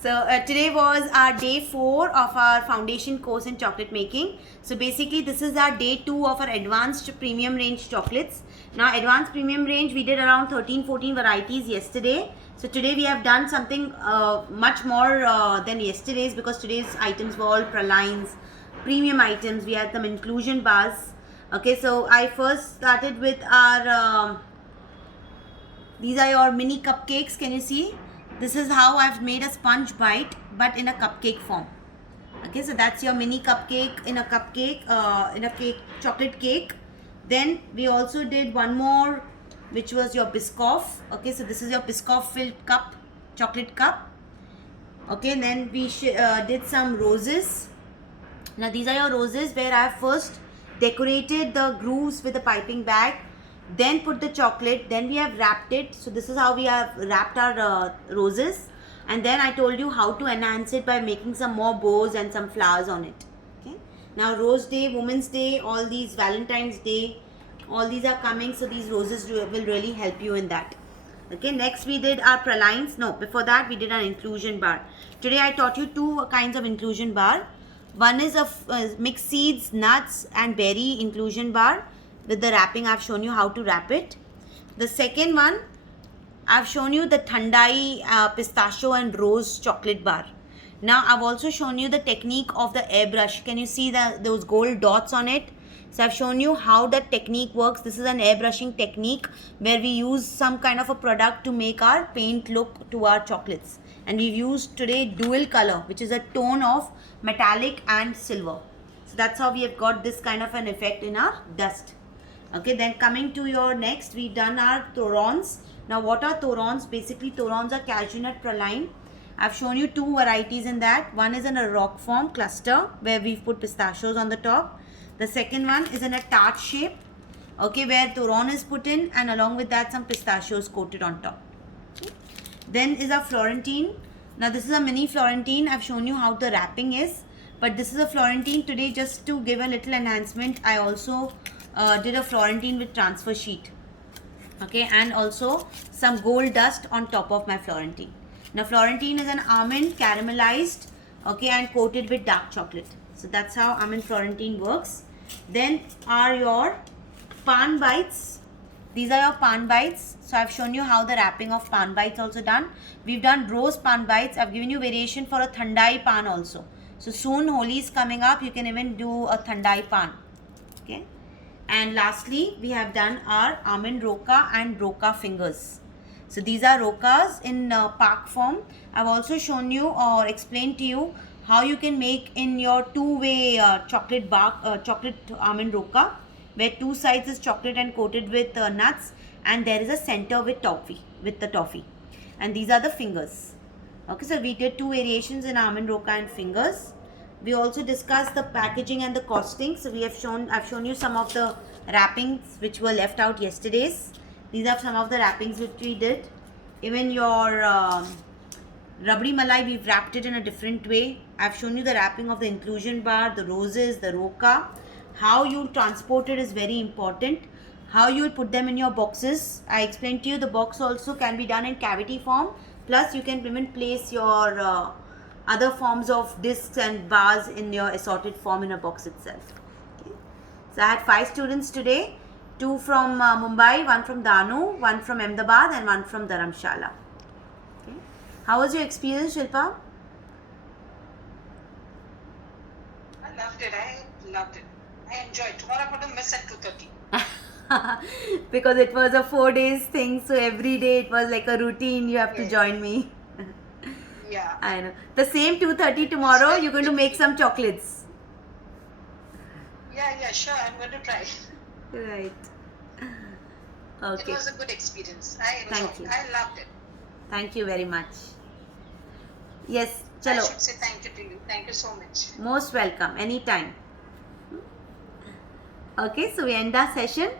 So today was our day 4 of our foundation course in chocolate making. So basically this is our day 2 of our advanced premium range chocolates. Now advanced premium range, we did around 13-14 varieties yesterday. So today we have done something much more than yesterday's, because today's items were all pralines, premium items. We had some inclusion bars. Okay, so I first started with our these are your mini cupcakes. Can you see? This is how I've made a sponge bite, but in a cupcake form. Okay, so that's your mini cupcake in a cupcake, in a cake, chocolate cake. Then we also did one more, which was your Biscoff. Okay, so this is your Biscoff filled cup, chocolate cup. Okay, and then we did some roses. Now these are your roses, where I first decorated the grooves with a piping bag, then put the chocolate, then we have wrapped it. So this is how we have wrapped our roses, and then I told you how to enhance it by making some more bows and some flowers on it. Okay, now Rose Day, Women's Day, all these, Valentine's Day, all these are coming, so these roses will really help you in that. Okay, next we did our pralines. No, before that we did an inclusion bar. Today I taught you two kinds of inclusion bar. One is a mixed seeds, nuts and berry inclusion bar. With the wrapping, I've shown you how to wrap it. The second one, I've shown you the Thandai pistachio and rose chocolate bar. Now I've also shown you the technique of the airbrush. Can you see those gold dots on it? So I've shown you how that technique works. This is an airbrushing technique where we use some kind of a product to make our paint look to our chocolates. And we've used today dual color, which is a tone of metallic and silver. So that's how we have got this kind of an effect in our dust. Okay, then coming to your next, we've done our torrons. Now what are torrons? Basically torrons are cashew nut praline. I've shown you two varieties in that. One is in a rock form cluster, where we've put pistachios on the top. The second one is in a tart shape, okay, where torron is put in, and along with that some pistachios coated on top. Okay. Then is a Florentine. Now this is a mini Florentine. I've shown you how the wrapping is, but this is a Florentine today just to give a little enhancement. I also did a Florentine with transfer sheet, okay, and also some gold dust on top of my Florentine. Now Florentine is an almond caramelized, okay, and coated with dark chocolate. So that's how almond Florentine works. Then are your pan bites. These are your pan bites. So I've shown you how the wrapping of pan bites also done. We've done rose pan bites. I've given you variation for a Thandai pan also. So soon Holi is coming up. You can even do a Thandai pan. Okay. And lastly, we have done our almond roca and roca fingers. So these are rocas in park form. I've also shown you or explained to you how you can make in your two-way chocolate almond roca, where two sides is chocolate and coated with nuts, and there is a center with the toffee. And these are the fingers. Okay, so we did two variations in almond roca and fingers. We also discussed the packaging and the costing. So I've shown you some of the wrappings which were left out yesterday's. These are some of the wrappings which we did. Even your Rabdi Malai, we've wrapped it in a different way. I've shown you the wrapping of the inclusion bar, the roses, the roca. How you transport it is very important. How you will put them in your boxes. I explained to you the box also can be done in cavity form. Plus you can even place your other forms of discs and bars in your assorted form in a box itself. Okay. So I had 5 students today. 2 from Mumbai, 1 from Danu, 1 from Ahmedabad, and 1 from Dharamshala. Okay. How was your experience, Shilpa? I loved it. I enjoyed. Tomorrow I'm going to miss at 2:30. Because it was a 4 days thing, so every day it was like a routine. You have to join me. Yeah. I know. The same 2:30 tomorrow, you're going to make some chocolates. Yeah, sure. I'm going to try. Right. Okay. It was a good experience. I enjoyed. Thank you. I loved it. Thank you very much. Yes, I chalo. should say thank you to you. Thank you so much. Most welcome. Anytime. Okay, so we end our session.